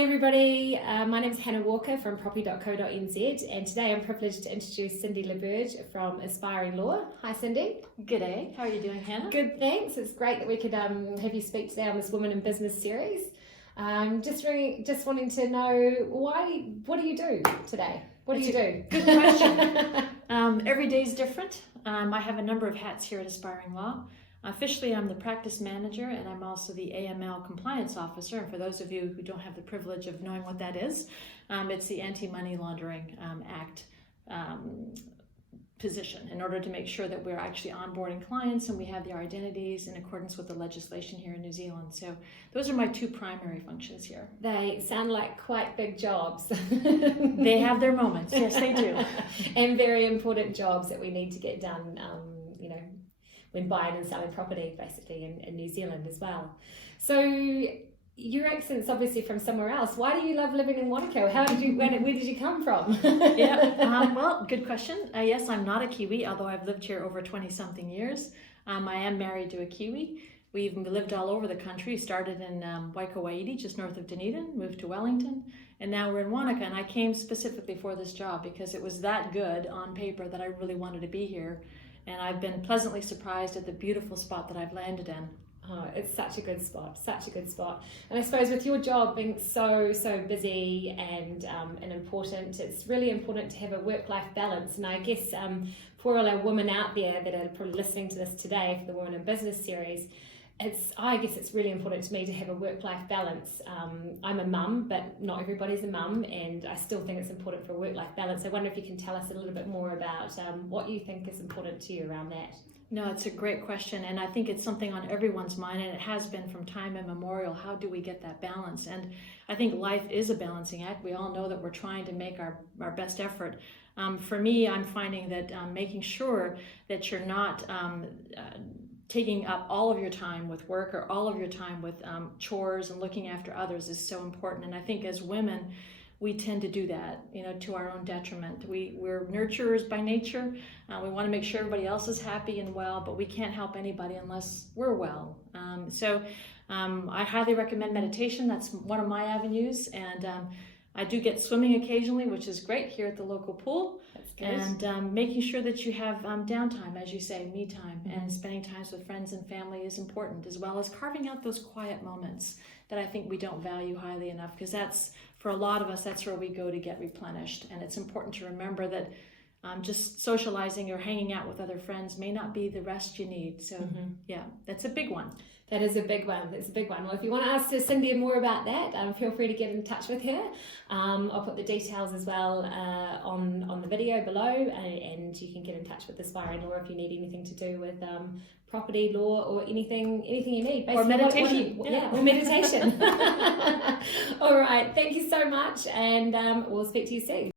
Hi everybody, my name is Hannah Walker from property.co.nz and today I'm privileged to introduce Cindy Laberge from Aspiring Law. Hi Cindy. G'day, how are you doing, Hannah? Good, thanks. It's great that we could have you speak today on this Women in Business series. Just wanting to know what do you do today? What do you do? Good question. Every day is different. I have a number of hats here at Aspiring Law. Officially, I'm the practice manager and I'm also the AML compliance officer. And for those of you who don't have the privilege of knowing what that is, it's the Anti-Money Laundering Act position in order to make sure that we're actually onboarding clients and we have their identities in accordance with the legislation here in New Zealand. So those are my two primary functions here. They sound like quite big jobs. They have their moments, yes they do. And very important jobs that we need to get done, when buying and selling property basically in New Zealand as well. So your accent's obviously from somewhere else. Why do you love living in Wanaka? Where did you come from? Well, good question. Yes, I'm not a Kiwi, although I've lived here over 20-something years. I am married to a Kiwi. We've lived all over the country. Started in Waikouaiti, just north of Dunedin, moved to Wellington, and now we're in Wanaka. And I came specifically for this job because it was that good on paper that I really wanted to be here. And I've been pleasantly surprised at the beautiful spot that I've landed in. Oh, it's such a good spot, such a good spot. And I suppose with your job being so busy and important, it's really important to have a work-life balance. And I guess for all our women out there that are probably listening to this today for the Women in Business series, I guess it's really important to me to have a work-life balance. I'm a mum, but not everybody's a mum, and I still think it's important for a work-life balance. I wonder if you can tell us a little bit more about what you think is important to you around that. No, it's a great question, and I think it's something on everyone's mind, and it has been from time immemorial. How do we get that balance? And I think life is a balancing act. We all know that we're trying to make our best effort. For me, I'm finding that making sure that you're not taking up all of your time with work or all of your time with chores and looking after others is so important. And I think as women, we tend to do that, to our own detriment. We're nurturers by nature. We want to make sure everybody else is happy and well, but we can't help anybody unless we're well. So I highly recommend meditation. That's one of my avenues. And I do get swimming occasionally, which is great here at the local pool. That's good. And making sure that you have downtime, as you say, me time, and spending time with friends and family is important, as well as carving out those quiet moments that I think we don't value highly enough, because that's, for a lot of us, that's where we go to get replenished. And it's important to remember that just socializing or hanging out with other friends may not be the rest you need. So yeah, that's a big one. That is a big one. It's a big one. Well, if you want to ask Cindy more about that, feel free to get in touch with her. I'll put the details as well on the video below, and you can get in touch with Aspiring Law if you need anything to do with property law or anything you need. Basically, or meditation. Or meditation. All right. Thank you so much, and we'll speak to you soon.